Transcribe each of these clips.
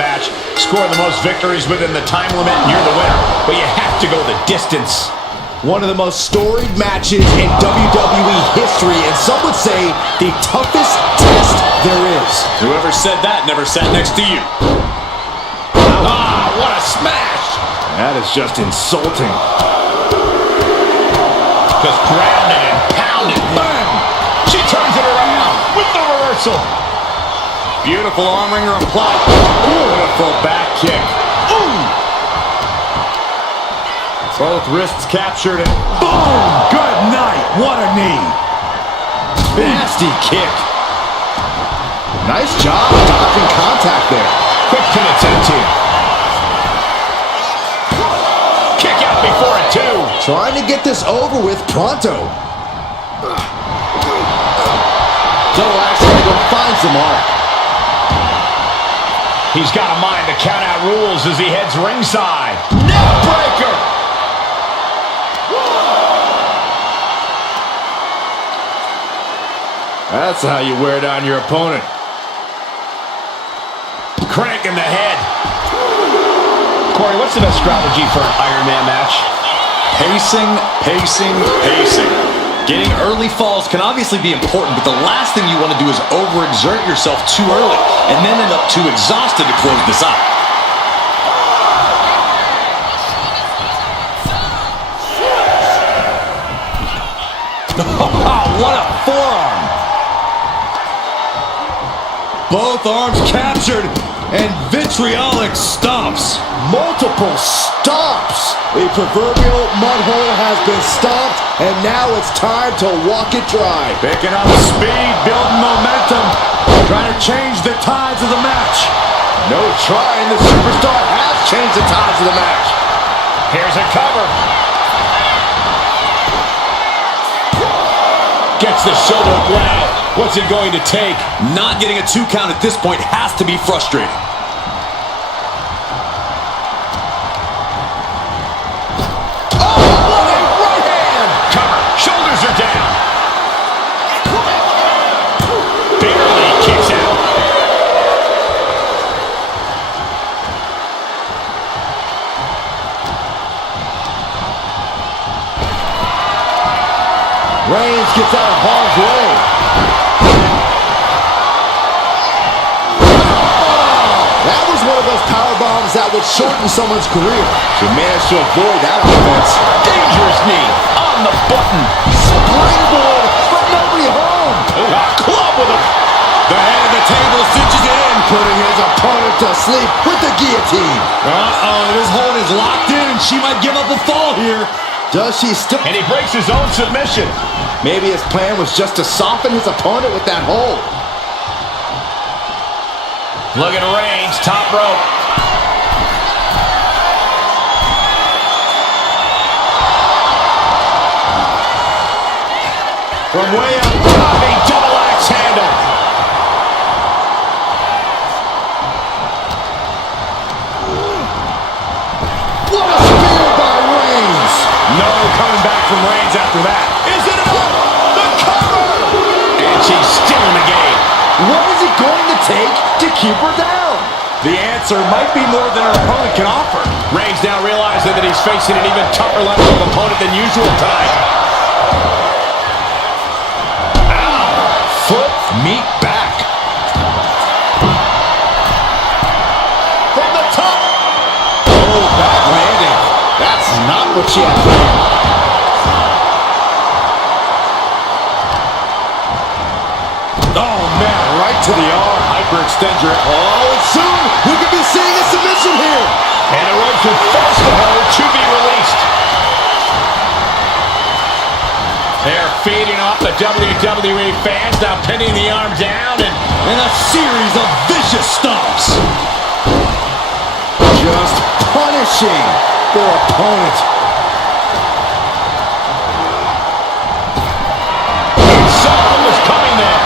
match. Score the most victories within the time limit and you're the winner. But you have to go the distance. One of the most storied matches in WWE history, and some would say the toughest test there is. Whoever said that never sat next to you. Ah, what a smash! That is just insulting. Just grounded and pounded. Bam! She turns it around with the reversal. Beautiful arm wringer applied. Beautiful back kick. Ooh! Both wrists captured and boom! Good night. What a knee. Nasty kick. Nice job dodging contact there. Quick pin attempt here. Kick out before it too. Trying to get this over with pronto. Double axe handle finds the mark. He's got a mind to count out rules as he heads ringside. Neck breaker. That's how you wear down your opponent. Crank in the head. Corey, what's the best strategy for an Iron Man match? Pacing, pacing, pacing. Getting early falls can obviously be important, but the last thing you want to do is overexert yourself too early and then end up too exhausted to close this out. What a forearm. Both arms captured, and vitriolic stomps. Multiple stomps. The proverbial mud hole has been stomped, and now it's time to walk it dry. Picking up speed, building momentum, trying to change the tides of the match. No trying, the superstar has changed the tides of the match. Here's a cover. Gets the shoulder blade. What's it going to take? Not getting a 2 count at this point has to be frustrating. Oh, what a right hand! Cover. Shoulders are down. Barely kicks out. Reigns gets out of harm's way. That was one of those power bombs that would shorten someone's career. She managed to avoid that offense. Dangerous knee on the button. Springboard, but nobody home. A club with a... The head of the table cinches it in, Putting his opponent to sleep with the guillotine. this hold is locked in, and she might give up a fall here. Does she still... And he breaks his own submission. Maybe his plan was just to soften his opponent with that hold. Look at Reigns, top rope. From way up top, a double axe handle. What a spear by Reigns! No coming back from Reigns after that. Is it enough? The cover! And she's still in the game. What is it going to take to keep her down? The answer might be more than her opponent can offer. Reigns now realizing that he's facing an even tougher level of opponent than usual tonight. Ow! Foot meet back. From the top. Oh, bad landing. That's not what she had planned. Oh, man, right to the arm. Hyperextend your... Oh, and soon we could be seeing a submission here. And the rope to force the hold to be released. They're feeding off the WWE fans, now pinning the arm down and A series of vicious stomps. Just punishing their opponent. Someone was coming there.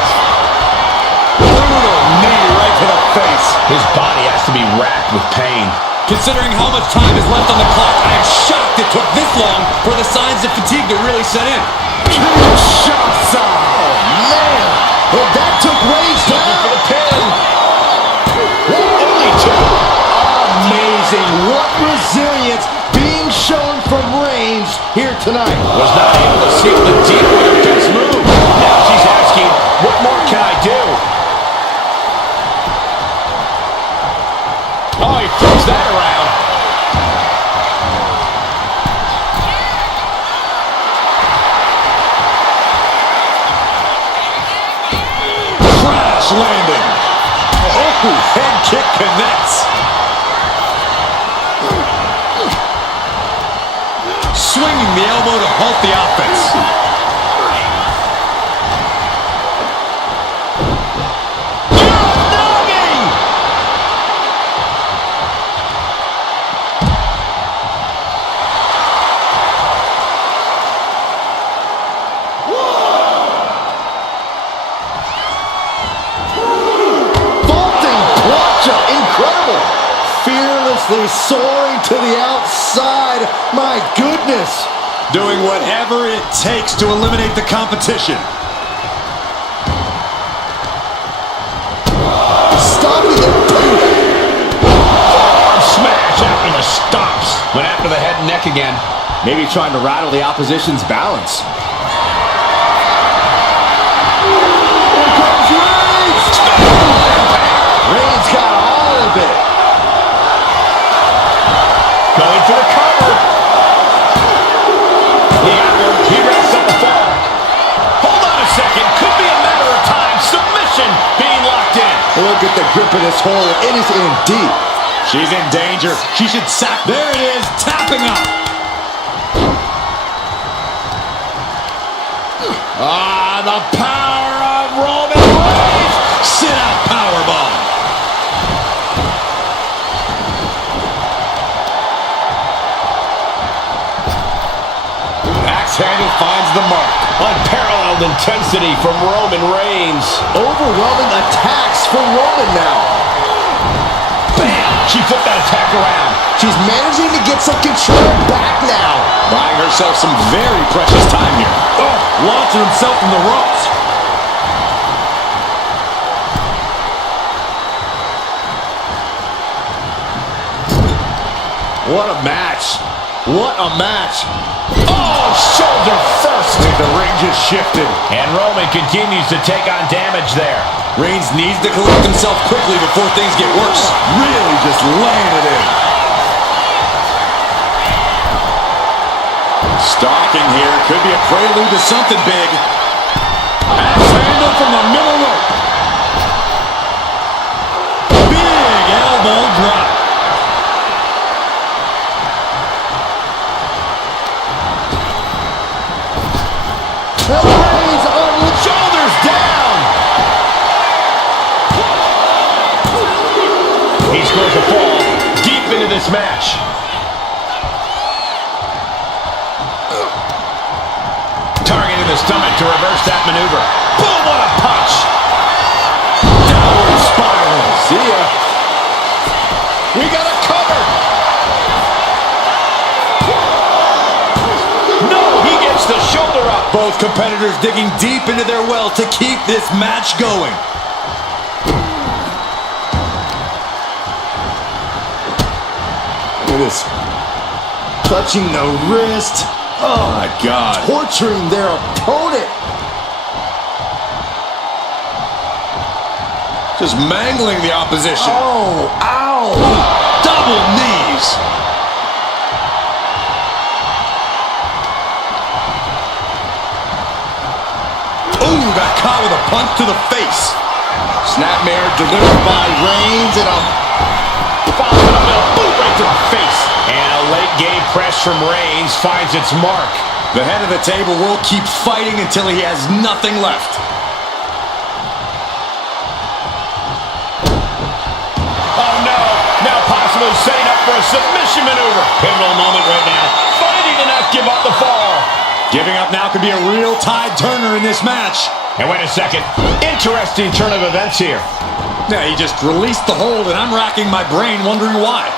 Brutal knee right to the face. His body has to be racked with pain. Considering how much time is left on the clock, I am shocked it took this long for the signs of fatigue to really set in. Kinshasa! Oh, man! And that took Reigns down! For the pin. Only two. amazing. What resilience being shown from Reigns here tonight. Was not able to seal the deal with her best move. Now she's asking, what more can I do? Oh, he throws that around. Crash landing. Oh, head kick connects. Swinging the elbow to halt the offense. Incredible! Fearlessly soaring to the outside. My goodness! Doing whatever it takes to eliminate the competition. Stopping it. Forearm smash after the stomps. Went after the head and neck again. Maybe trying to rattle the opposition's balance. Reigns got all of it. Going for the cover. He got her. He rests on the fall. Hold on a second. Could be a matter of time. Submission being locked in. Look at the grip of this hold. It is in deep. She's in danger. She should sack. There it is. Tapping up. The power of Roman Reigns. Sit out powerbomb. Axe handle finds the mark. Unparalleled intensity from Roman Reigns. Overwhelming attacks for Roman now. Bam! She flipped that attack around. She's managing to get some control back now. Buying herself some very precious time here. Oh, launching himself from the ropes. What a match. What a match. Oh, shoulder first. I think the ring just shifted. And Roman continues to take on damage there. Reigns needs to collect himself quickly before things get worse. Really just laying it in. Stalking here. Could be a prelude to something big. Axe handle from the middle rope. Big elbow drop. Reigns on the Shoulders down. He scores a fall deep into this match. Targeting the stomach to reverse that maneuver. Boom, what a punch. Downward spiral. See ya. We got a cover. No, he gets the shoulder up. Both competitors digging deep into their well to keep this match going. Look at this. Touching the wrist. Oh my God. Torturing their opponent. Just mangling the opposition. Oh, ow. Double knees. Ooh, got caught with a punch to the face. Snapmare delivered by Reigns and a Boot right to the face. And a late game press from Reigns finds its mark. The head of the table will keep fighting until he has nothing left. Oh no, now possibly setting up for a submission maneuver. Pivotal moment right now. Fighting to not give up the fall. Giving up now could be a real tide turner in this match. And wait a second, interesting turn of events here. Yeah, he just released the hold and I'm racking my brain wondering why.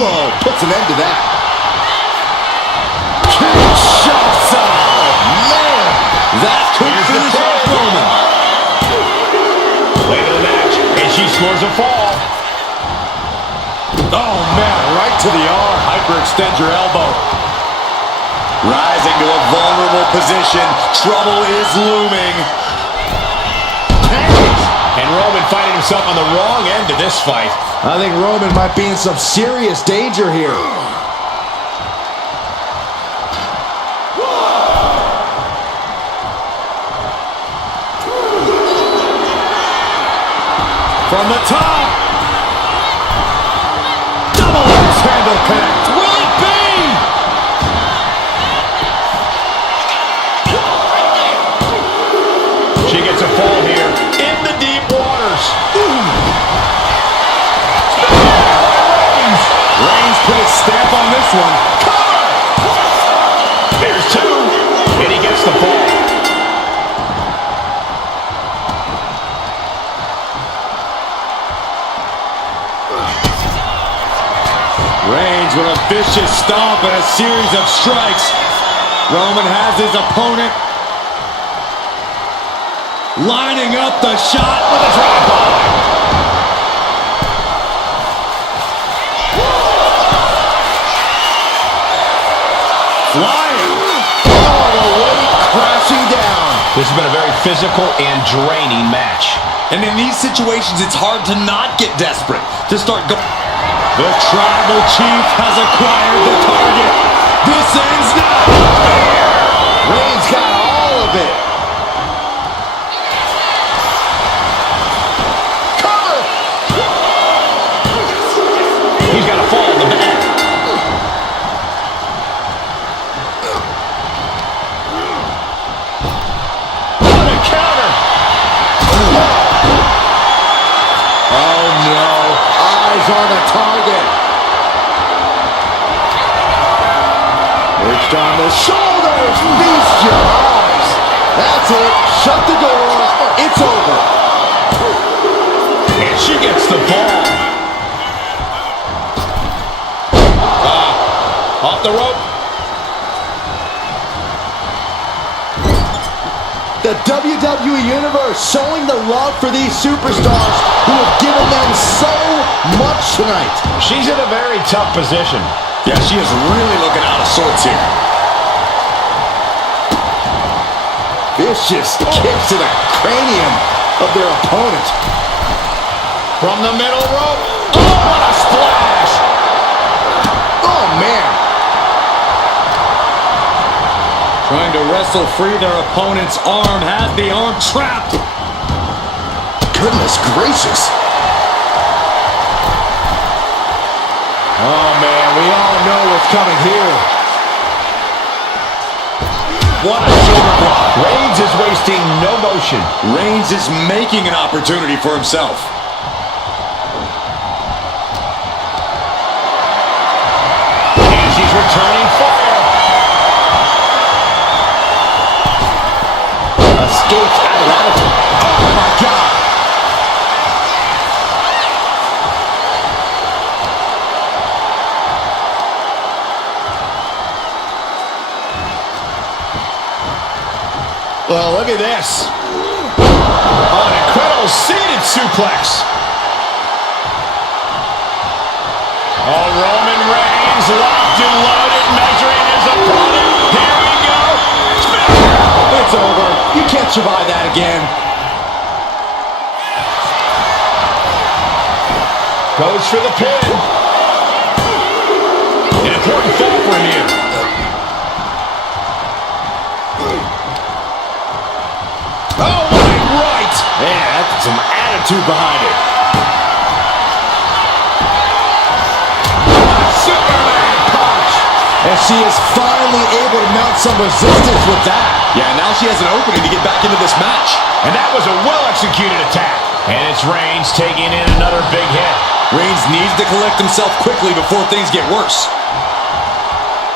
elbow puts an end to that. Kinshasa! Man, that could finish off Roman. Late in the match, and she she scores a fall. Oh, man, right to the arm. Hyperextend your elbow. Rising to a vulnerable position. Trouble is looming. And Roman finding himself on the wrong end of this fight. I think Roman might be in some serious danger here. From the top. Double axe handle connect. Will it be? She gets a fall here in the deep waters. Reigns put his stamp on this one. Cover! There's two, and he gets the fall. Reigns with a vicious stomp and a series of strikes. Roman has his opponent lining up the shot with a drive-by. Flying. Oh, the weight crashing down. This has been a very physical and draining match. And in these situations, it's hard to not get desperate, to start going. The Tribal Chief has acquired the target. This ends now. Reigns got all of it. Cover! He's got a fall in the back. What a counter! Oh, no. Eyes on the target. Reached on the shoulders. Feast your eyes. That's it. Shut the door. It's over. And she gets the ball. Off the rope. The WWE Universe showing the love for these superstars who have given them so much tonight. She's in a very tough position. Yeah, she is really looking out of sorts here. Vicious kicks to the cranium of their opponent. From the middle rope. Oh, what a splash! Oh, man. Trying to wrestle free their opponent's arm, has the arm trapped. Goodness gracious. Oh, man, we all know what's coming here. What a shoulder block. Reigns is wasting no motion. Reigns is making an opportunity for himself. And she's returning fire. Escapes out of that. Oh, my God. Well, look at this. Oh, an incredible seated suplex. Oh, Roman Reigns locked and loaded, measuring his opponent. Here we go. It's over. You can't survive that again. Goes for the pin. An important fall for him here. Oh, what a right. Man, that's some attitude behind it. Superman punch. And she is finally able to mount some resistance with that. Yeah, now she has an opening to get back into this match. And that was a well-executed attack. And it's Reigns taking in another big hit. Reigns needs to collect himself quickly before things get worse.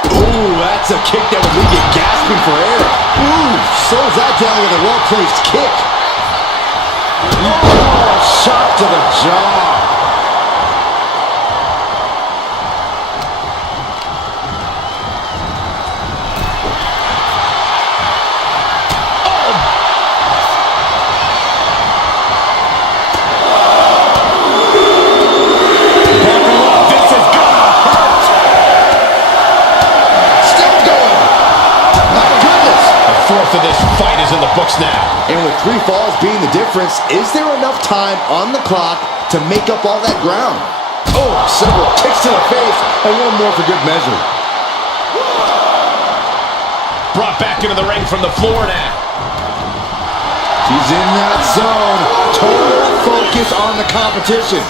Ooh, that's a kick that would leave you gasping for air. Ooh, slows that down with a well-placed kick. Oh, shot to the jaw. books now. And with 3 falls being the difference, is there enough time on the clock to make up all that ground? Oh, several kicks to the face, and one more for good measure. Brought back into the ring from the floor now. She's in that zone. Total focus on the competition.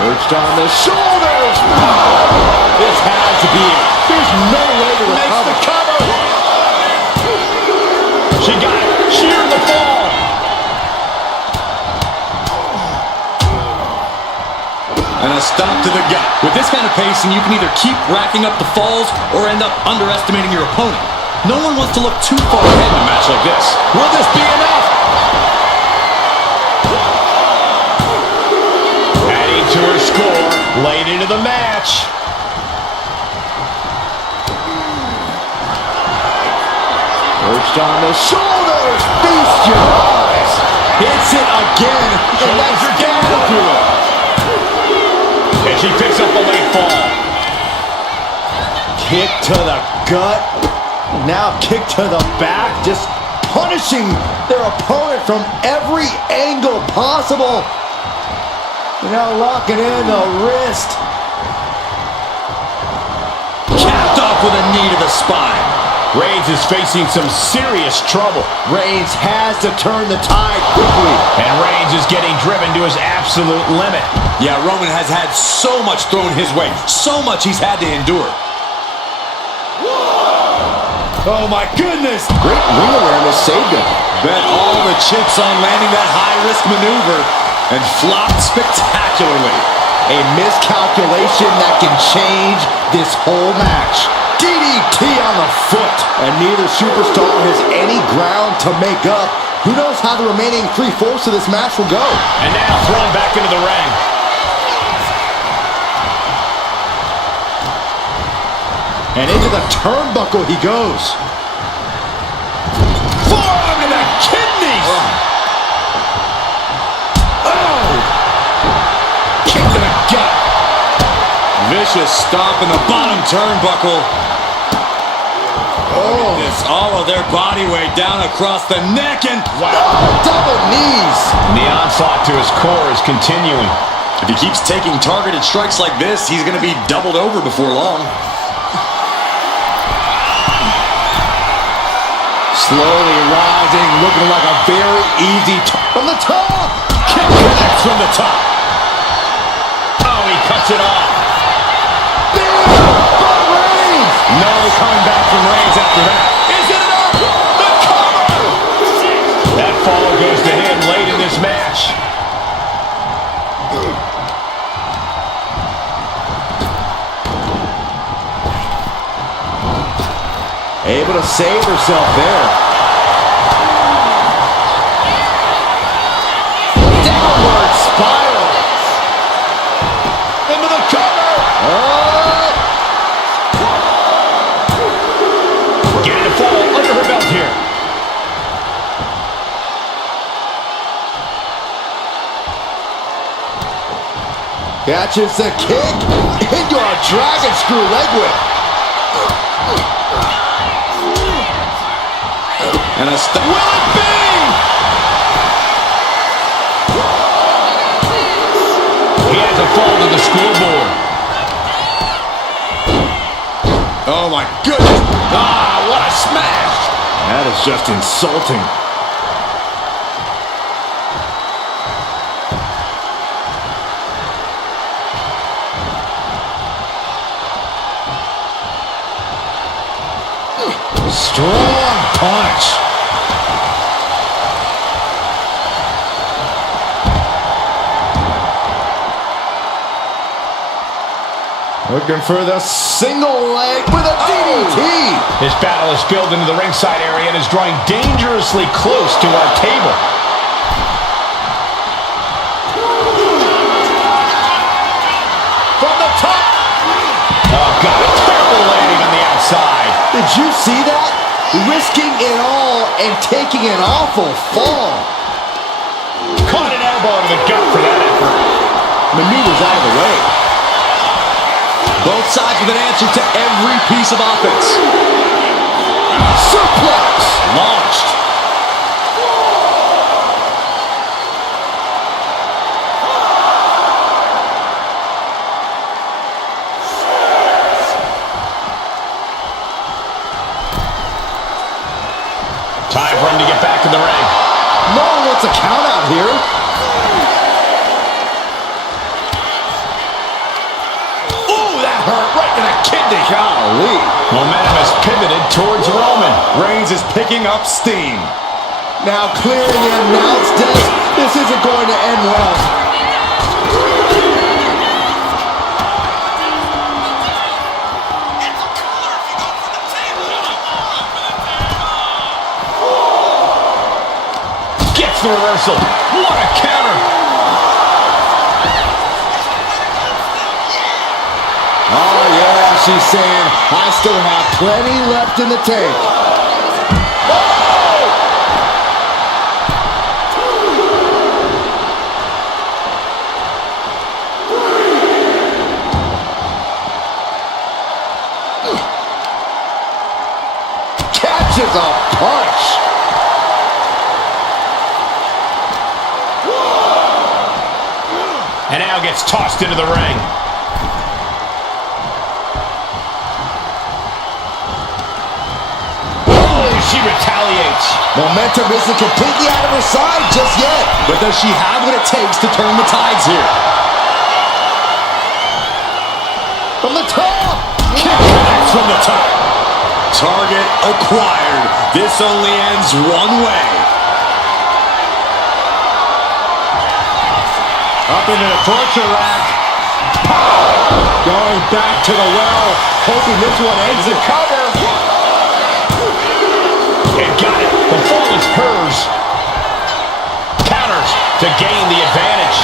Perched on the shoulders. This has to be it. There's no way to recover. Makes the cover. She got it. Sheared the fall. And a stop to the gut. With this kind of pacing, you can either keep racking up the falls or end up underestimating your opponent. No one wants to look too far ahead in a match like this. Will this be enough? Adding to her score, late into the match. Perched on the shoulders. Feast your eyes. Hits it again. And that's down to it. And she picks up a late fall. Kick to the gut. Now kick to the back. Just punishing their opponent from every angle possible. Now locking in the wrist. Capped off with a knee to the spine. Reigns is facing some serious trouble. Reigns has to turn the tide quickly. And Reigns is getting driven to his absolute limit. Yeah, Roman has had so much thrown his way. So much he's had to endure. Oh my goodness! Great ring awareness saved him. Bet all the chips on landing that high-risk maneuver and flopped spectacularly. A miscalculation that can change this whole match. DDT on the foot. And neither superstar has any ground to make up. Who knows how the remaining 3/4 of this match will go. And now thrown back into the ring. And into the turnbuckle he goes. Forearm to the kidneys. Oh! Kick to the gut. Vicious stomp in the bottom turnbuckle. Oh! This all of their body weight down across the neck and Double knees! The onslaught to his core is continuing. if he keeps taking targeted strikes like this, he's going to be doubled over before long. Slowly rising, looking like a very easy from the top. Kick connects from the top. Oh, he cuts it off. But Reigns! No coming back from Reigns after that. Is it enough? The cover! That fall goes to him late in this match. Able to save herself there. Downward spiral. Into the cover. Getting a fall under her belt here. Catches the kick into a dragon screw leg whip. And a stop. Will it be? He has a fall to the scoreboard. Oh my goodness. Ah, what a smash. That is just insulting. Strong punch. Looking for the single leg with a DDT. This battle is spilled into the ringside area and is drawing dangerously close to our table. From the top. Oh, God, a terrible landing on the outside. Did you see that? Risking it all and taking an awful fall. Caught an elbow to the gut for that effort. Maneuvers out of the way. Both sides with an answer to every piece of offense. Suplex! Launched. Time for him to get back in the ring. No one wants a count out here. Ooh, that hurt right in the kidney. Golly. Momentum has pivoted towards Roman. Reigns is picking up steam. Now clearing the announce desk. This isn't going to end well. Gets the reversal. What a counter. Oh, yeah, she's saying, I still have plenty left in the tank. Catches a punch. And now gets tossed into the ring. She retaliates. Momentum isn't completely out of her side just yet. But does she have what it takes to turn the tides here? From the top. Kick connects from the top. Target acquired. This only ends one way. Up into the torture rack. Going back to the well. Hoping this one ends the cover. And got it. The fall is hers. Counters to gain the advantage.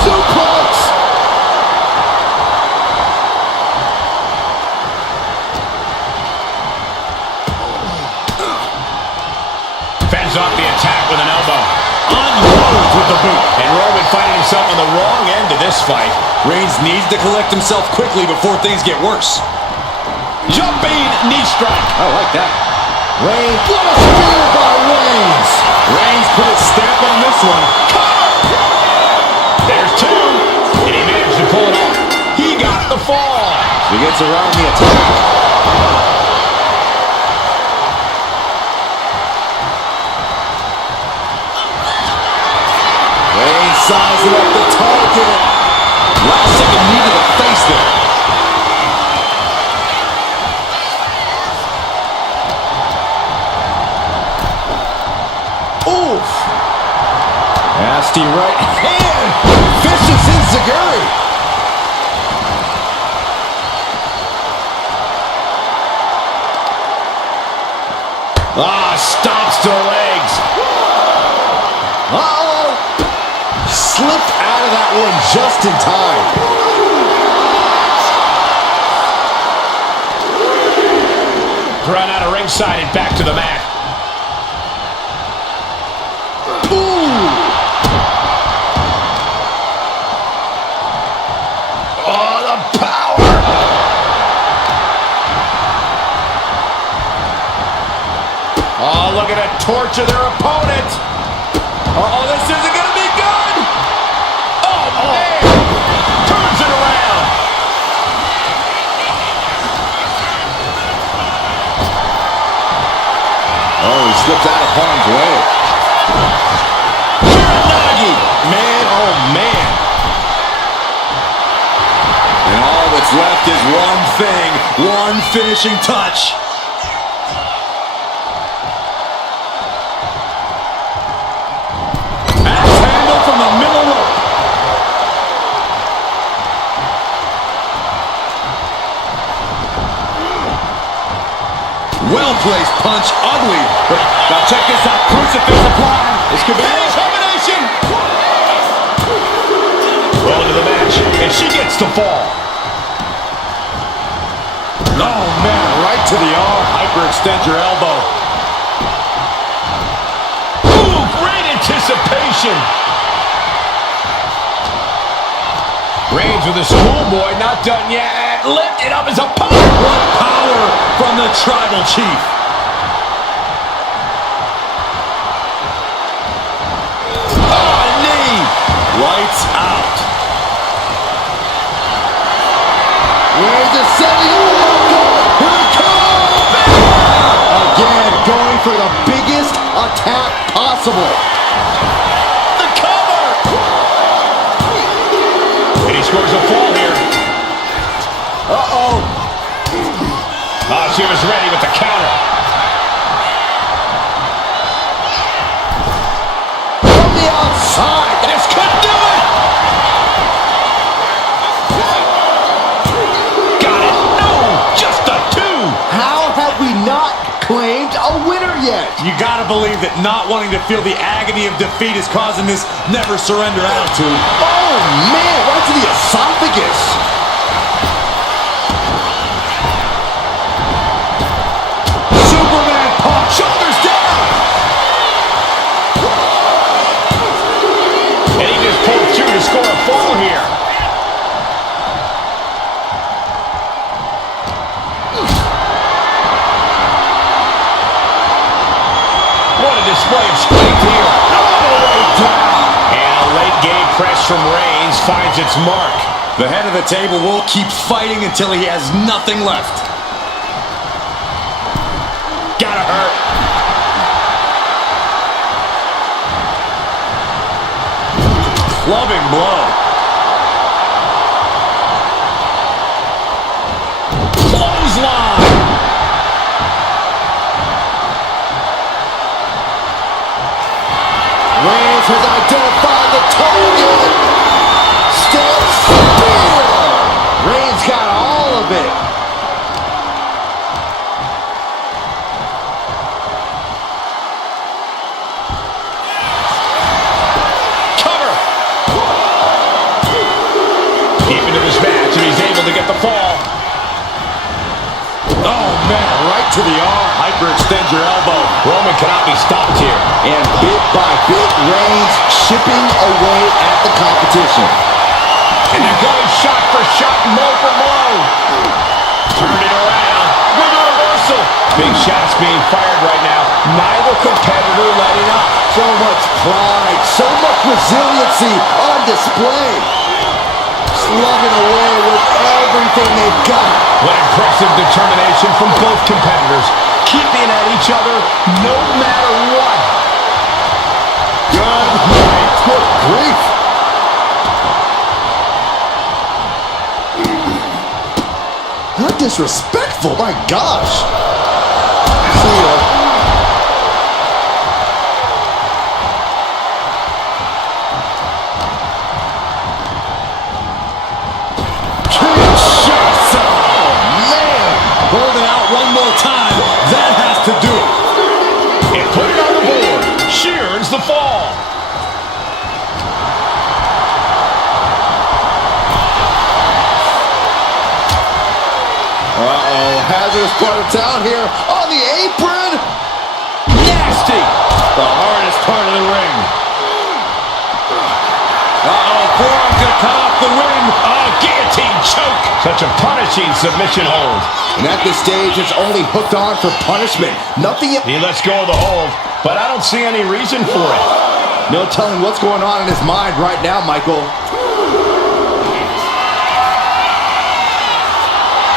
Suplex. Fends off the attack with an elbow. Unloads with the boot. And Roman finding himself on the wrong end of this fight. Reigns needs to collect himself quickly before things get worse. Jumping knee strike. I like that. Reigns. What a spear by Reigns. Reigns put his stamp on this one. There's two. And he managed to pull it off. He got the fall. He gets around the attack. Reigns sizing up the target. Last second knee to the face there. Oof. Nasty right hand. Vicious enziguri. Stomps to the legs. Uh-oh. Slipped out of that one just in time. Run out of ringside and back to the mat. Looking to torture their opponent. Oh, this isn't going to be good. Oh, man. Turns it around. Oh, he slipped out of harm's way. Uranagi. Man, oh, man. And all that's left is one thing, one finishing touch. Well-placed punch, ugly. But now check this out, crucifix applied. This could be a combination. Well into the match, and she gets the fall. Oh, man, right to the arm. Hyperextend your elbow. Ooh, great anticipation. Reigns with a schoolboy, not done yet. Lifted up his opponent. What power from the Tribal Chief. Oh, knee. Lights out. Reigns is setting up. Here it comes. Again, going for the biggest attack possible. The cover. And he scores a fall here. Uh-oh. Oh, she was ready with the counter. From the outside. This could do it. Got it. No, just a 2. How have we not claimed a winner yet? You gotta believe that not wanting to feel the agony of defeat is causing this never surrender attitude. Oh, man, right to the esophagus. Superman punch. Shoulders down. And he just pulled through to score a fall here. What a display of strength here. All the way down. And a late game press from Reigns finds its mark. The head of the table will keep fighting until he has nothing left. Gotta hurt. Clubbing blow. Clothesline. Reigns has identified the target. Step spear. Reigns got all of it. Cover. Deep into this match, and he's able to get the fall. Oh, man, right to the arm. Hyperextend your elbow. Roman cannot be stopped here. And bit by bit, Reigns chipping away at the competition. And they're going shot for shot, blow for blow. Turned it around with a reversal. Big shots being fired right now. Neither competitor letting up. So much pride, so much resiliency on display. Slugging away with everything they've got. What impressive determination from both competitors. Keeping at each other no matter what. Good night. Good grief. How disrespectful, my gosh. See ya. Holding out one more time. That has to do it. And put it on the board. Shears the fall. Uh-oh, hazardous part of town here on the apron. Nasty. The hardest part of the ring. Uh-oh, forearm's gonna cut off the ring. Oh, guillotine choke. Such a punishing submission hold. And at this stage, it's only hooked on for punishment. Nothing. He lets go of the hold, but I don't see any reason for it. No telling what's going on in his mind right now, Michael.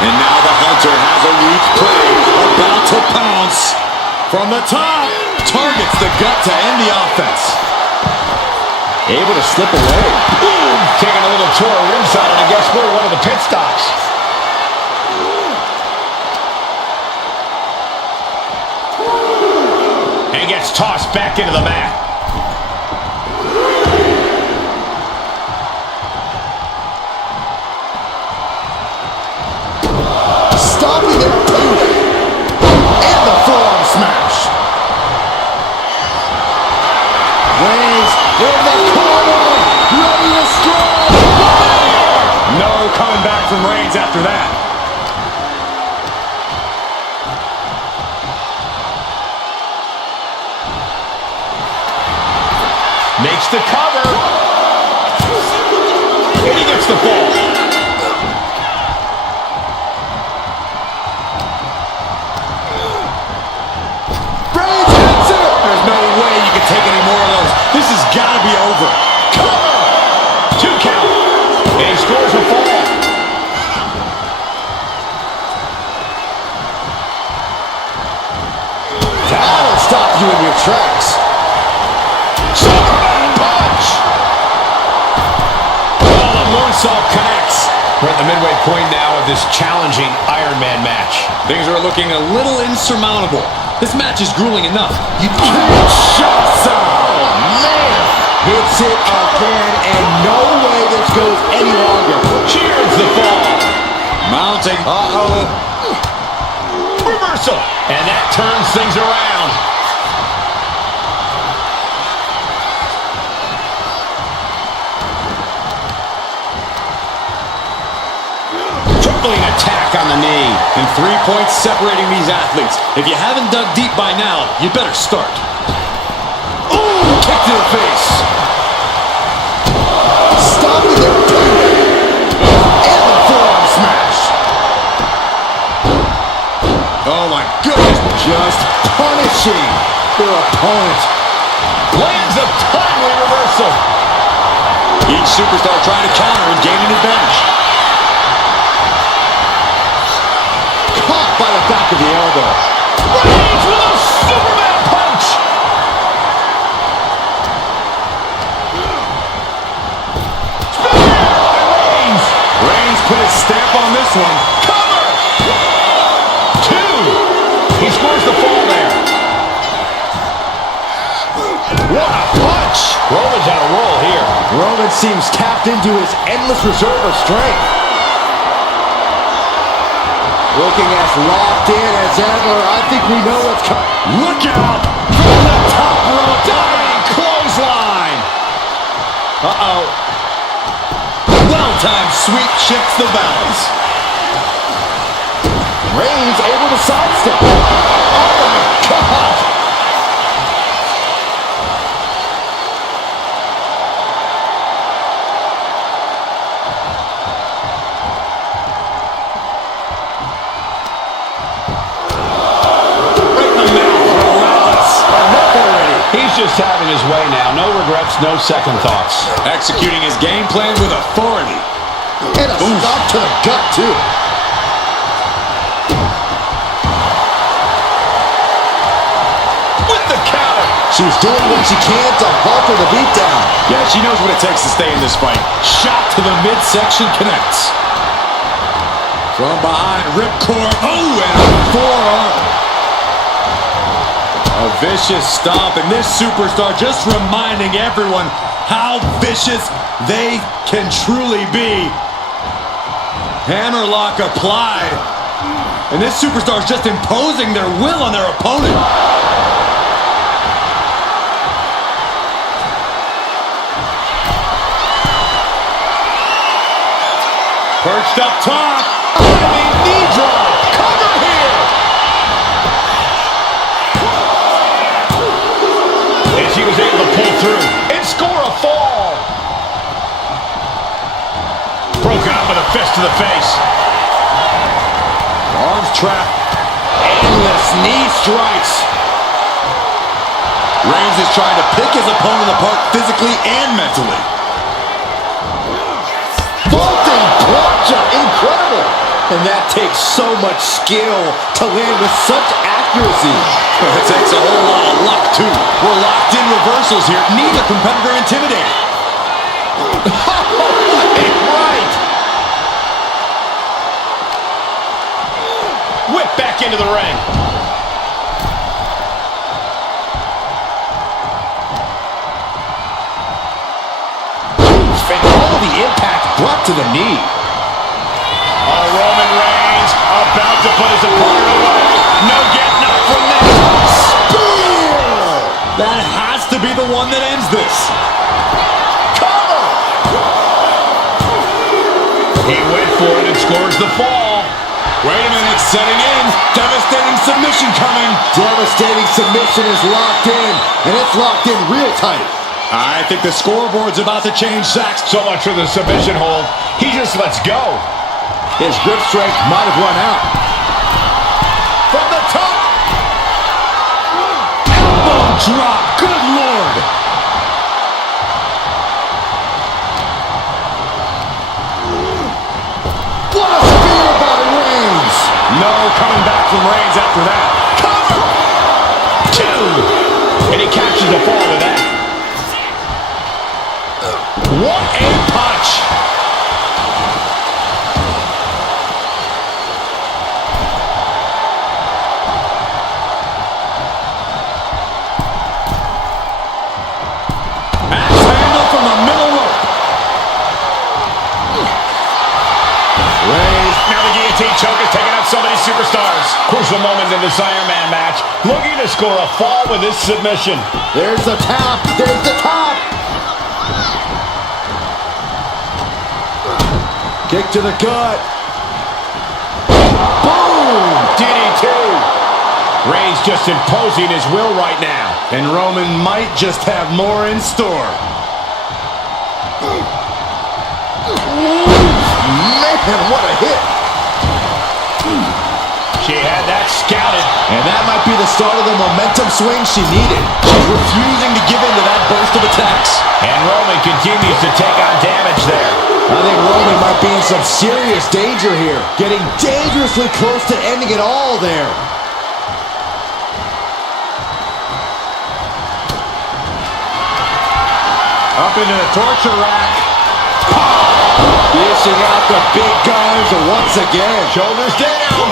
And now the Hunter has a weak prey about to pounce. From the top, targets the gut to end the offense. Able to slip away. Boom! Taking a little tour ringside, and I guess we're one of the pit stops. And gets tossed back into the mat. Stopping it too. And the forearm smash. Reigns in the corner. Ready to strike. No coming back from Reigns after that. Makes the cover. And he gets the fall. can take any more of those. This has got to be over. Cover! 2 count. And he scores a fall. That'll stop you in your tracks. Superman punch! Oh, the moonsault connects. We're at the midway point now of this challenging Iron Man match. Things are looking a little insurmountable. This match is grueling enough. You can't shut some. Oh, man. Hits it again, and no way this goes any longer. Cheers the fall. Mounting. Uh-oh. Reversal. And that turns things around. Tripling attack on the knee. And 3 points separating these athletes. If you haven't dug deep by now, you better start. Ooh, kick to the face. Stopping the and the forearm smash. Oh, my goodness. Just punishing their opponent. Lands a timely reversal. Each superstar trying to counter and gain an advantage. Caught by the back of the elbow. Reigns with a Superman punch. Reigns put his stamp on this one. Cover. 2. He scores the fall there. What a punch. Roman's on a roll here. Roman seems tapped into his endless reserve of strength. Looking as locked in as ever. I think we know what's coming. Look out! From the top rope. Diving clothesline. Uh-oh. Well-timed sweep shifts the balance. Reigns able to sidestep. Oh, my God. He's just having his way now. No regrets, no second thoughts. Executing his game plan with authority. And a stop to the gut, too. With the counter. She's doing what she can to halter the beatdown. Yeah, she knows what it takes to stay in this fight. Shot to the midsection connects. From behind, ripcord. Oh, and a forearm. A vicious stomp, and this superstar just reminding everyone how vicious they can truly be. Hammerlock applied. And this superstar is just imposing their will on their opponent. Perched up top. Knee drop. Cover here. And she was able to pull through and score a fall. Broken up with a fist to the face. Arms trapped. Endless knee strikes. Reigns is trying to pick his opponent apart physically and mentally. Vaulting plunger. Incredible. And that takes so much skill to land with such accuracy. It takes a whole lot of luck, too. We're locked in reversals here. Neither competitor intimidated. Right. Whip back into the ring. And all the impact brought to the knee. Oh, Roman Reigns about to put his opponent away. No getting up from this. Spear! That has to be the one that ends this. Cover. He went for it and scores the fall. Wait a minute, setting in. Devastating submission coming. Devastating submission is locked in, and it's locked in real tight. I think the scoreboard's about to change, Zach. So much for the submission hold. He just lets go. His grip strength might have run out. From the top. Elbow drop. Good Lord. coming back from Reigns after that. Cover! 2. And he catches the fall with that. What a punch! Axe handle from the middle rope. Reigns. Now the guillotine choke is taking out so many superstars. Crucial moment in this Iron Man match. Looking to score a fall with this submission. There's the tap. There's the tap. Kick to the gut. Boom! DDT. Reigns just imposing his will right now. And Roman might just have more in store. Man, what a hit. She had that scouted. And that might be the start of the momentum swing she needed. She's refusing to give in to that burst of attacks. And Roman continues to take on damage there. I think Roman might be in some serious danger here. Getting dangerously close to ending it all there. Up into the torture rack. Dishing out the big guns once again. Shoulders down.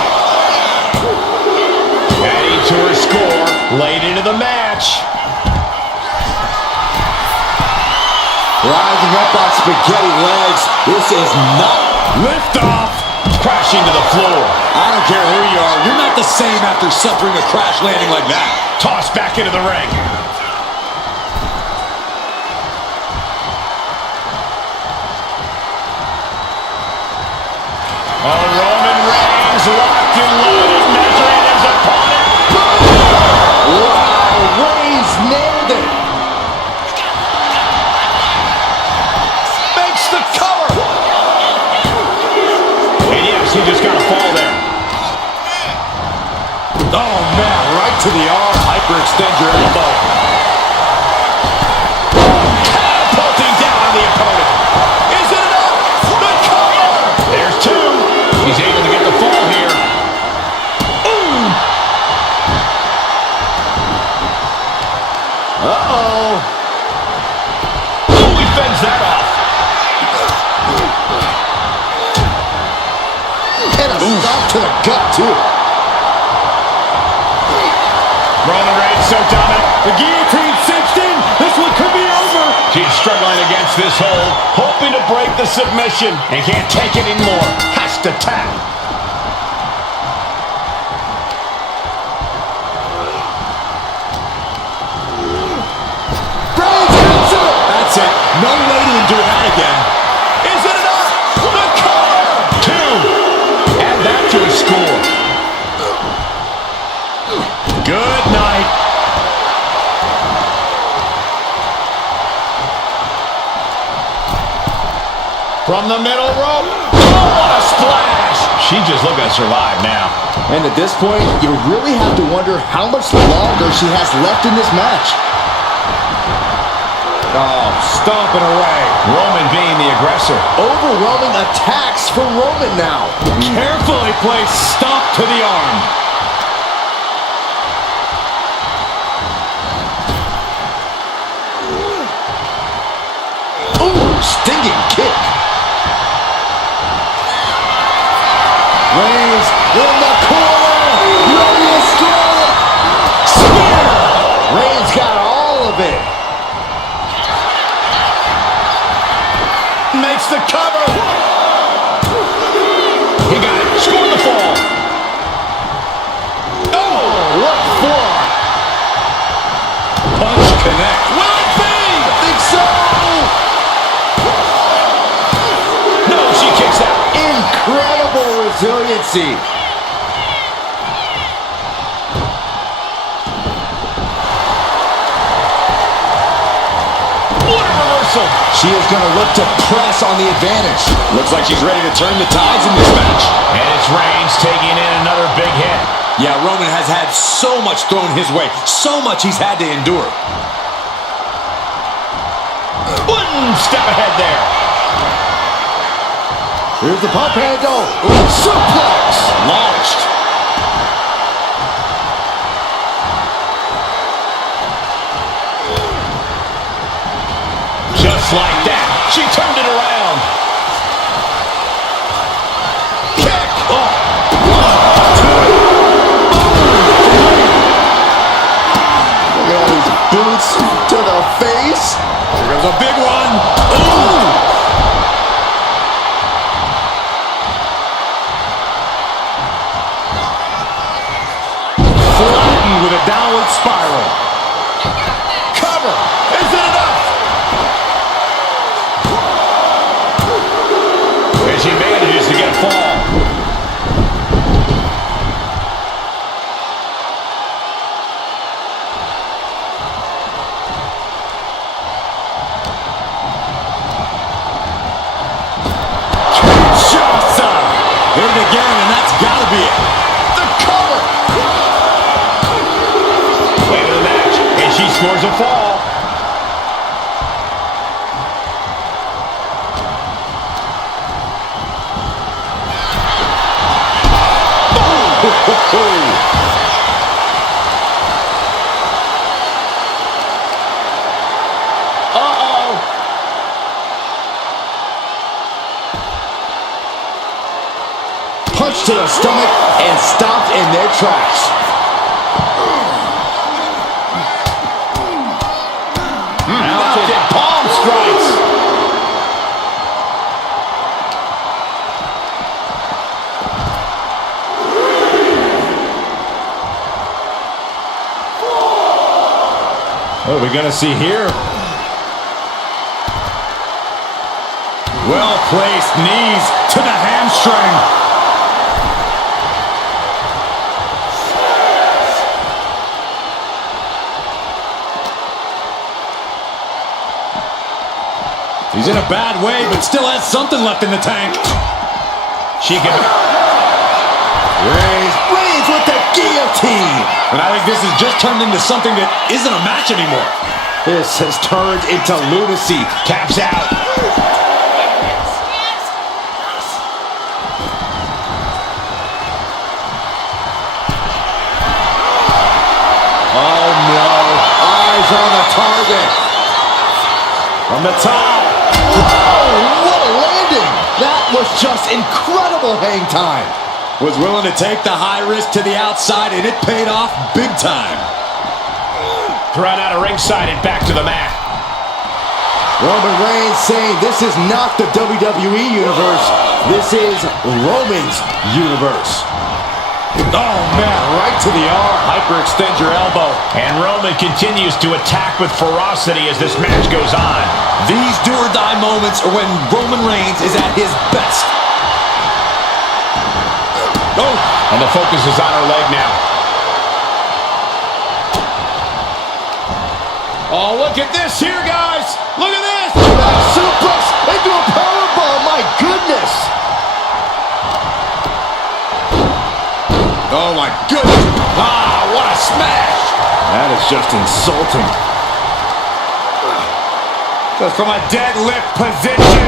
Adding to her score. Late into the match. Rising up on spaghetti legs. This is not Lift off. Crashing to the floor. I don't care who you are. You're not the same after suffering a crash landing like that. Tossed back into the ring. Oh, Roman Reigns locked and loaded, measuring his opponent. Wow, Reigns nailed it. Makes the cover. And yes, he just got a fall there. Oh, man, right to the arm. Hyperextend your elbow. Catapulting down on the opponent. Is it enough? The cover. There's 2. He's able to get the fall here. Ooh. Uh-oh. Ooh, he fends that off. And a stop to the gut, too. Roman Reigns so dominant. The guillotine cinched in. This one could be over. She's struggling against this hold, hoping to break the submission, and can't take it anymore. Has to tap. Reigns hits it. That's it. No way to endure that again. Is it enough? The cover! 2. Add that to his score. Good night. From the middle rope. Oh, what a splash! She just looking to survive now. And at this point, you really have to wonder how much longer she has left in this match. Oh, stomping away. Roman being the aggressor. Overwhelming attacks from Roman now. Carefully placed stomp to the arm. Ooh, stinging kick. Reigns in the corner. Ready to strike. Spear. Reigns got all of it. Makes the cover. He got it. Scored the fall. Oh, what for? Punch connect. Will it be? I think so. No, she kicks out. Incredible resiliency. What a reversal. She is going to look to press on the advantage. Looks like she's ready to turn the tides in this match. And it's Reigns taking in another big hit. Yeah, Roman has had so much thrown his way. So much he's had to endure. One step ahead there. Here's the pump handle. Ooh, suplex. Launched. She turned it around. Kick. Oh. 1, 2. Look at all these boots to the face. Here goes a big one. Ooh. Flattened with a downward spiral. Cover. Is it enough? And she manages to get a fall. Hit it again, and that's got to be it. The cover. Way to the match, and she scores a fall. Punch to the stomach and stopped in their tracks. Mounted palm strikes. What are we going to see here? Well-placed knees to the hamstring. He's in a bad way, but still has something left in the tank. She can... Reigns with the guillotine. And I think this has just turned into something that isn't a match anymore. This has turned into lunacy. Taps out. Oh no. Eyes on the target. From the top. Oh, what a landing. That was just incredible hang time. Was willing to take the high risk to the outside, and it paid off big time. Thrown out of ringside and back to the mat. Roman Reigns saying this is not the WWE Universe. This is Roman's Universe. Oh, man, right to the arm. Hyperextend your elbow. And Roman continues to attack with ferocity as this match goes on. These do-or-die moments are when Roman Reigns is at his best. Oh, and the focus is on her leg now. Oh, look at this here, guys. Look at this. Back suplex into a powerbomb. My goodness. Oh, my goodness. Ah, what a smash. That is just insulting. Just from a deadlift position.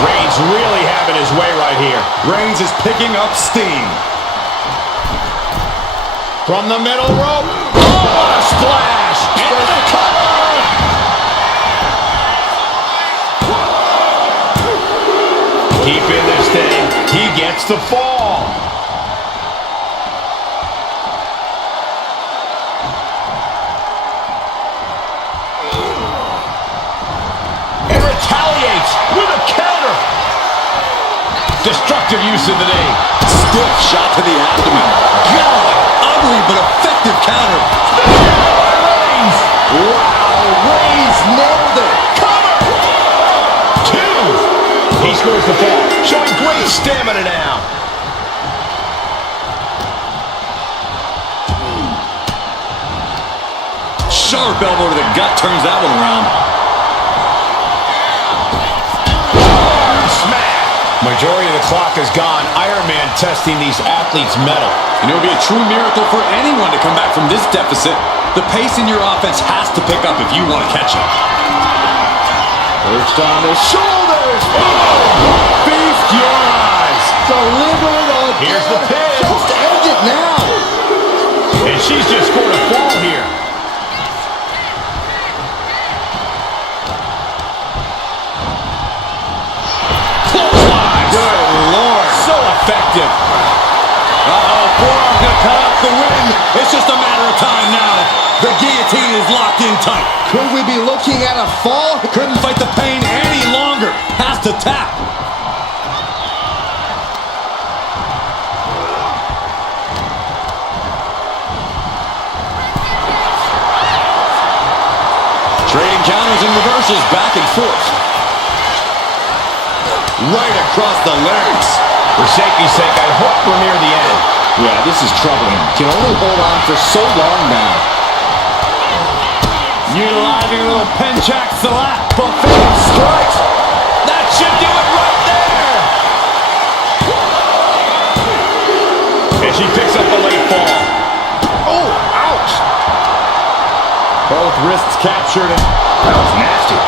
Reigns really having his way right here. Reigns is picking up steam. From the middle rope. Oh, what a splash. Into the cover. Keeping this thing. He gets the fall. And retaliates with a counter. Destructive use of the knee. Stiff shot to the abdomen. God, ugly but effective counter. Reigns. Wow, Reigns nailed it. Cover. 2. He scores the fall, showing great stamina now. Sharp elbow to the gut turns that one around. Majority of the clock is gone. Iron Man testing these athletes' mettle. And it would be a true miracle for anyone to come back from this deficit. The pace in your offense has to pick up if you want to catch it. Perched on the shoulders. Feast your eyes. Delivered on. Here's the pin. Just end it now. And she's just scored a fall here. It's just a matter of time now. The guillotine is locked in tight. Could we be looking at a fall? Couldn't fight the pain any longer. Has to tap. Trading counters and reversals back and forth. Right across the larynx. For safety's sake, I hope we're near the end. Yeah, this is troubling. Can only hold on for so long now. Utilizing a little Penchak Salat. Buffet strikes. That should do it right there. And she picks up the late fall. Oh, ouch. Both wrists captured. And That was nasty.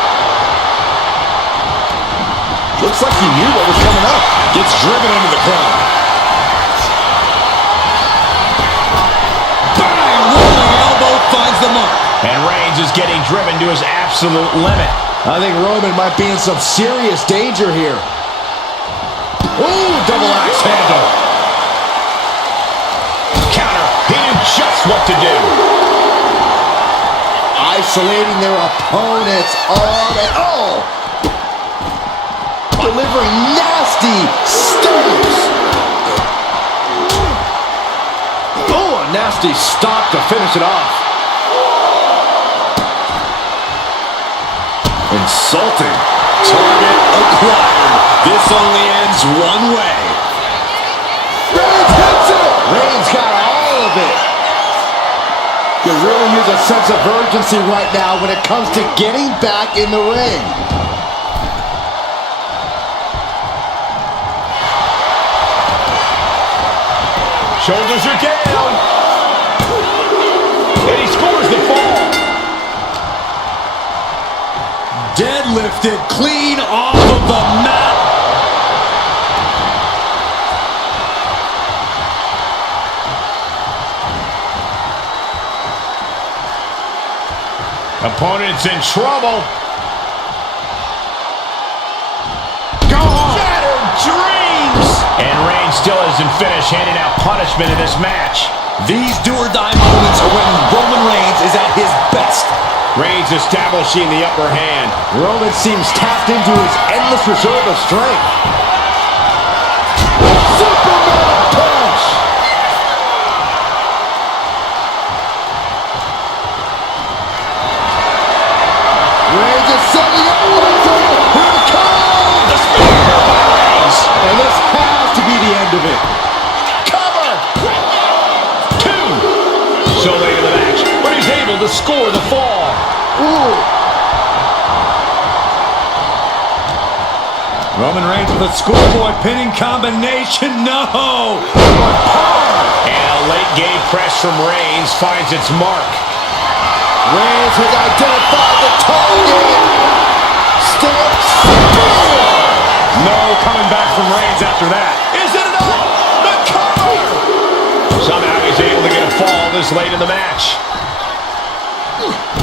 Looks like he knew what was coming up. gets driven into the crowd. Bang! Rolling elbow finds the mark. And Reigns is getting driven to his absolute limit. I think Roman might be in some serious danger here. Ooh, double axe handle. Counter. He knew just what to do. Isolating their opponents arm and delivering nasty stomps. Oh, a nasty stop to finish it off. Insulting. Target acquired. This only ends one way. Reigns hits it. Reigns got all of it. You really use a sense of urgency right now when it comes to getting back in the ring. Shoulders are down. And he scores the fall. Deadlifted clean off of the mat. Opponent's in trouble. Go on. Shattered dreams. And Reigns still isn't finished handing out punishment in this match. These do-or-die moments are when Roman Reigns is at his best. Reigns establishing the upper hand. Roman seems tapped into his endless reserve of strength. Superman punch! Reigns is setting up right there. Here it comes! The spear by Reigns. And this has to be the end of it. Cover. 2. So late in the match, but he's able to score the fall. Ooh. Roman Reigns with a schoolboy pinning combination. No! And a late game press from Reigns finds its mark. Reigns has identified the target. Steps spear. No coming back from Reigns after that. Is it enough? The cover! Somehow he's able to get a fall this late in the match.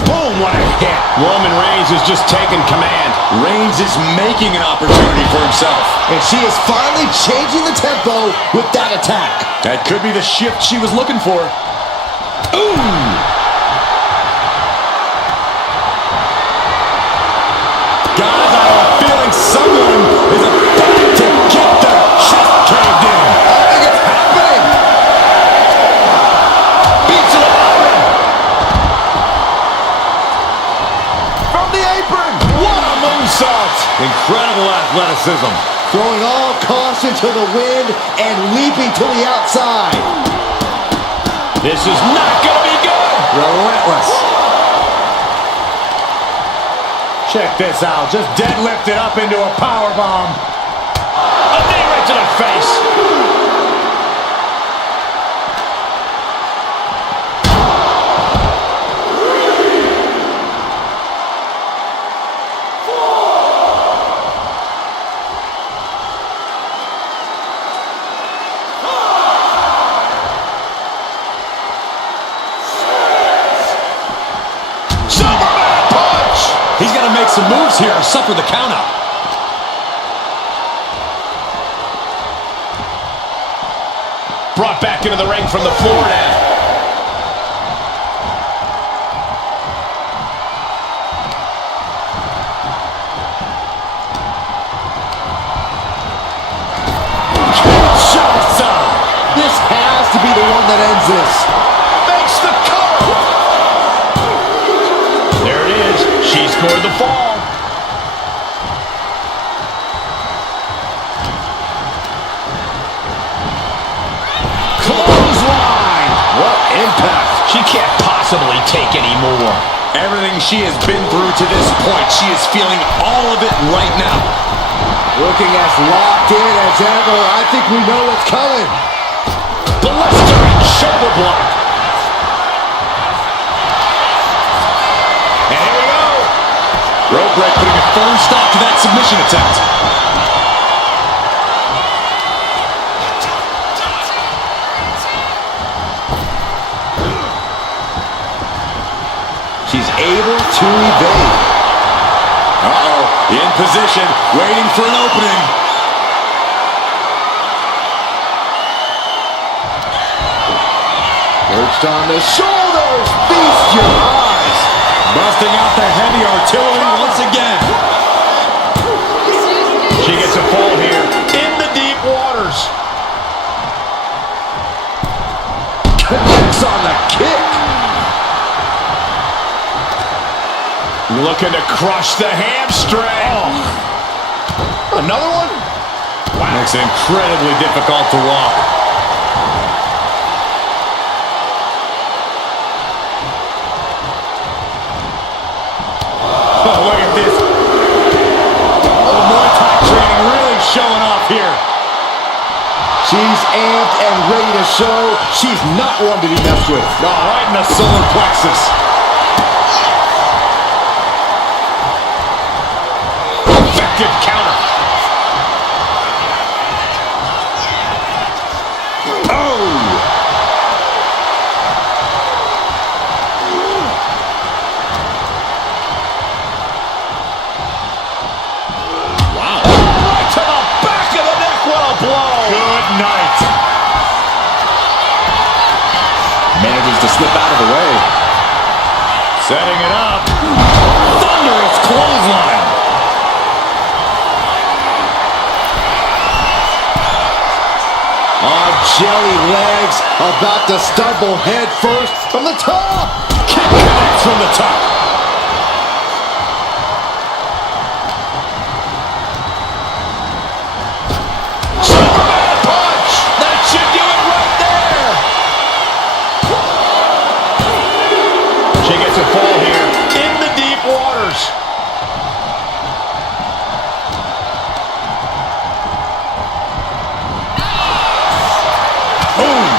Boom, what a hit. Roman Reigns has just taken command. Reigns is making an opportunity for himself. And she is finally changing the tempo with that attack. That could be the shift she was looking for. Ooh! Guys, I have a feeling someone is about to get their chest caved in. I think it's happening. Beats it alive. From the apron. What a moonsault! Incredible athleticism. Throwing all caution to the wind and leaping to the outside. This is not going to be good. Relentless. Check this out. Just deadlifted up into a powerbomb. A knee right to the face. Superman punch! He's got to make some moves here or suffer the countout. Brought back into the ring from the floor now. scored the fall. Clothesline. What impact. She can't possibly take any more. Everything she has been through to this point, she is feeling all of it right now. Looking as locked in as ever. I think we know what's coming. Blistering shoulder block. And here we go. Rope break putting a firm stop to that submission attempt. She's able to evade. Uh-oh, in position, waiting for an opening. Perched on the shoulders, feast your eyes. Busting out the heavy artillery once again. She gets a fall here in the deep waters. Connects on the kick. Looking to crush the hamstring. Another one? Wow. Makes it incredibly difficult to walk. Oh, look at this. Oh, Muay Thai training really showing off here. She's amped and ready to show she's not one to be messed with. Oh, right in the solar plexus. Effective counter. Manages to slip out of the way. Setting it up. Thunderous clothesline. On jelly legs, about to stumble head first from the top. Kick connects from the top. Superman punch. That should do it right there. She gets a fall here in the deep waters. Boom.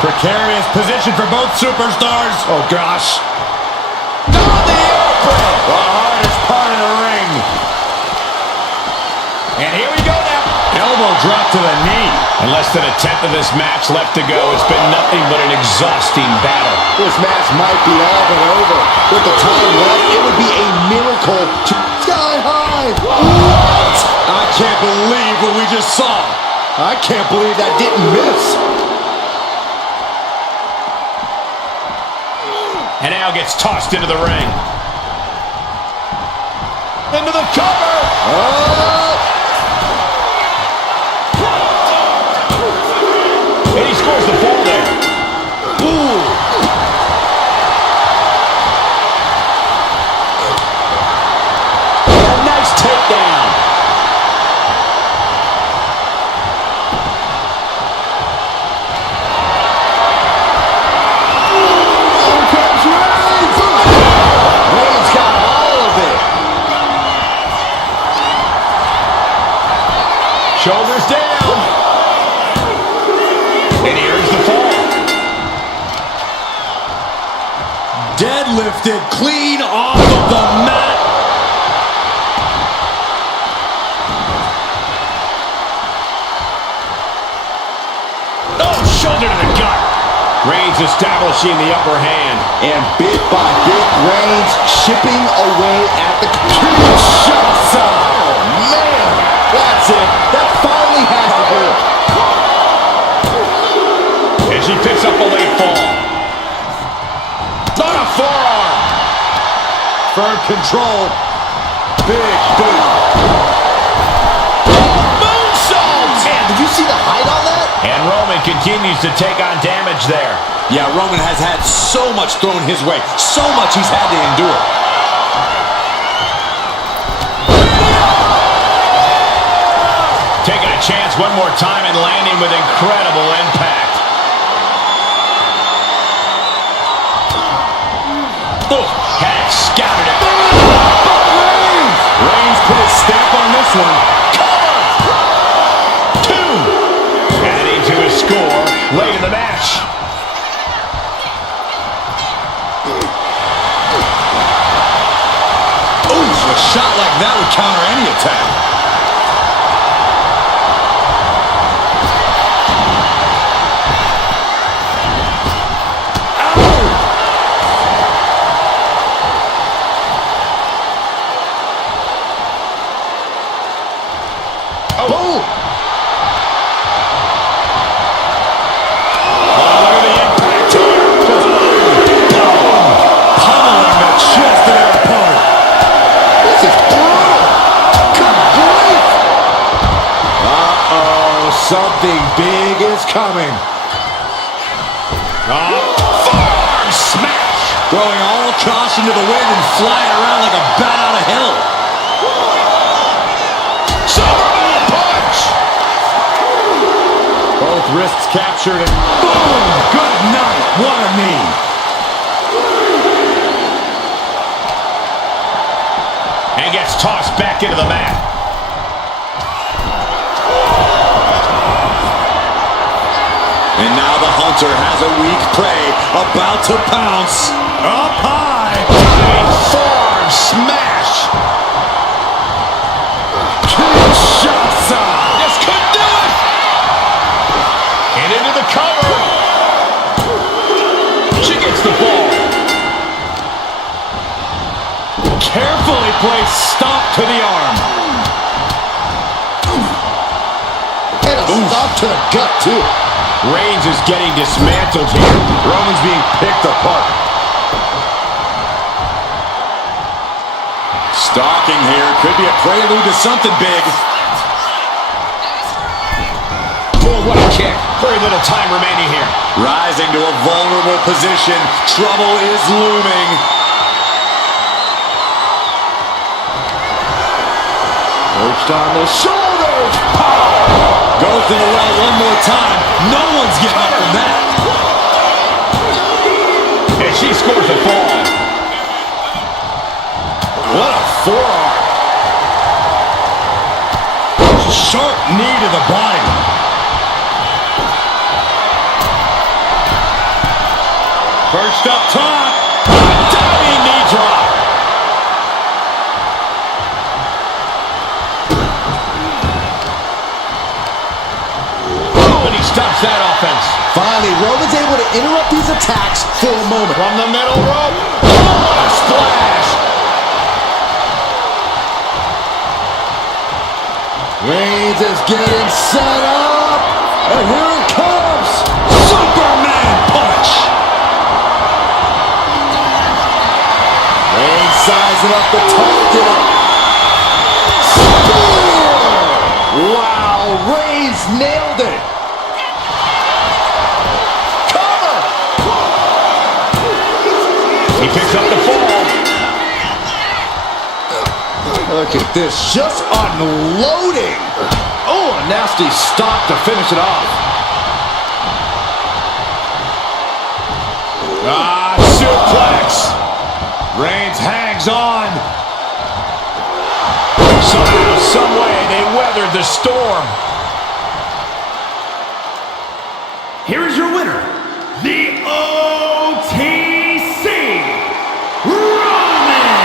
Precarious position for both superstars. Oh, gosh. Down the apron. The hardest part of the ring. And here we go now. Elbow drop to the knee. And less than a tenth of this match left to go. It's been nothing but an exhausting battle. This match might be all but over. With the time left, it would be a miracle to sky high. What? I can't believe what we just saw. I can't believe that didn't miss. And now gets tossed into the ring. Into the cover. And he scores the fall there. Ooh. A nice takedown. Here comes Reigns. Reigns got all of it. Shoulders down. And here's the fall. Deadlifted clean off of the mat. Oh, shoulder to the gut. Reigns establishing the upper hand. And bit by bit, Reigns chipping away at the Kinshasa. Oh, man. That's it. That finally has to do it. And she picks up a late fall. Not a forearm. Firm control. Big boot. Moonsault. Man, did you see the height on that? And Roman continues to take on damage there. Yeah, Roman has had so much thrown his way, so much he's had to endure. Taking a chance one more time and landing with incredible impact. Had scouted it. Reigns put his stamp on this one. Cover! 2. Adding to his score late in the match. Ooh, a shot like that would counter any attack. Something big is coming. Forearm smash. Throwing all caution to the wind and flying around like a bat out of hell. Superman punch. Both wrists captured and boom! Good night. What a knee. And gets tossed back into the mat. And now the hunter has a weak prey, about to pounce. Up high. Forearm smash. Kinshasa. This could do it. And into the cover. She gets the ball. Carefully placed stomp to the arm. And a stomp to the gut, too. Reigns is getting dismantled here. Roman's being picked apart. Stalking here could be a prelude to something big. Oh, what a kick. Very little time remaining here. Rising to a vulnerable position. Trouble is looming. Perched on the shoulders. Pow! Goes to the well one more time. No one's getting up from that. And she scores a fall. What a forearm. Sharp knee to the body. Perched up top. Diving knee drop. But he stops that offense. Finally, Roman's able to interrupt these attacks for a moment. From the middle rope. Oh, what a splash. Reigns is getting set up. And here it comes. Superman punch. Reigns sizing up the target. Spear! Wow, Reigns nailed it. Cover! He picks up the fall. Look at this, just unloading. Oh, a nasty stop to finish it off. Suplex. Reigns hangs on. Somehow, some way, they weathered the storm. Here is your winner, the OTC, Roman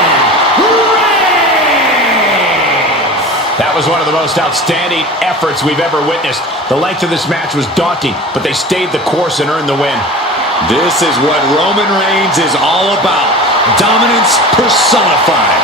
Reigns! That was one of the most outstanding efforts we've ever witnessed. The length of this match was daunting, but they stayed the course and earned the win. This is what Roman Reigns is all about. Dominance personified.